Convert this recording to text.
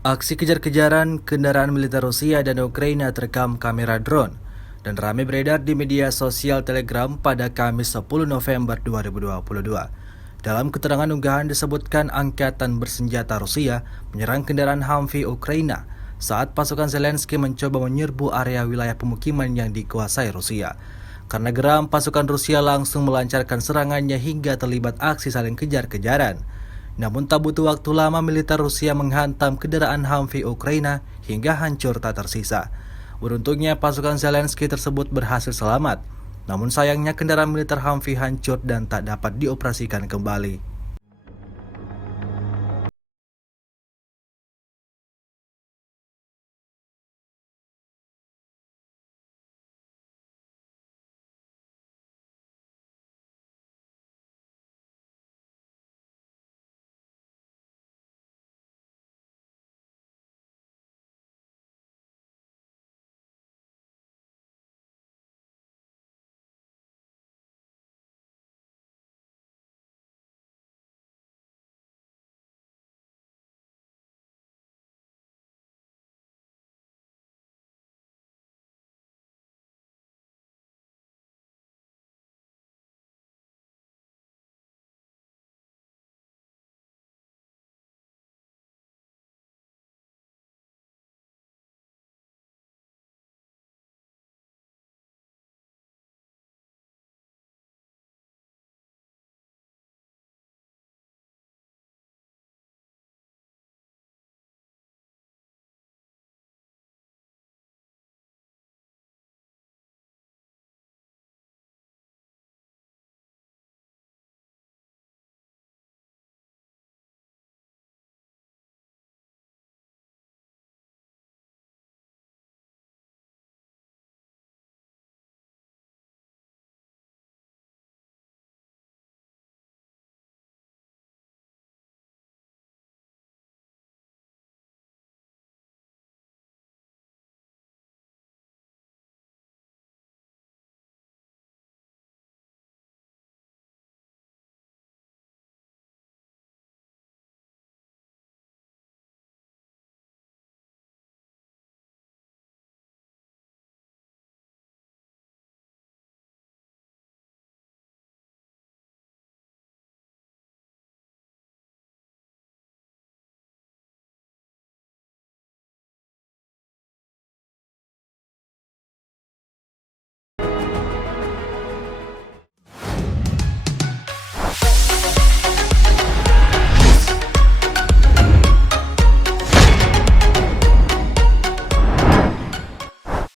Aksi kejar-kejaran kendaraan militer Rusia dan Ukraina terekam kamera drone dan ramai beredar di media sosial Telegram pada Kamis 10 November 2022. Dalam keterangan unggahan disebutkan angkatan bersenjata Rusia menyerang kendaraan Humvee Ukraina saat pasukan Zelensky mencoba menyerbu area wilayah pemukiman yang dikuasai Rusia. Karena geram, pasukan Rusia langsung melancarkan serangannya hingga terlibat aksi saling kejar-kejaran. Namun tak butuh waktu lama militer Rusia menghantam kendaraan Humvee Ukraina hingga hancur tak tersisa. Beruntungnya pasukan Zelensky tersebut berhasil selamat. Namun sayangnya kendaraan militer Humvee hancur dan tak dapat dioperasikan kembali.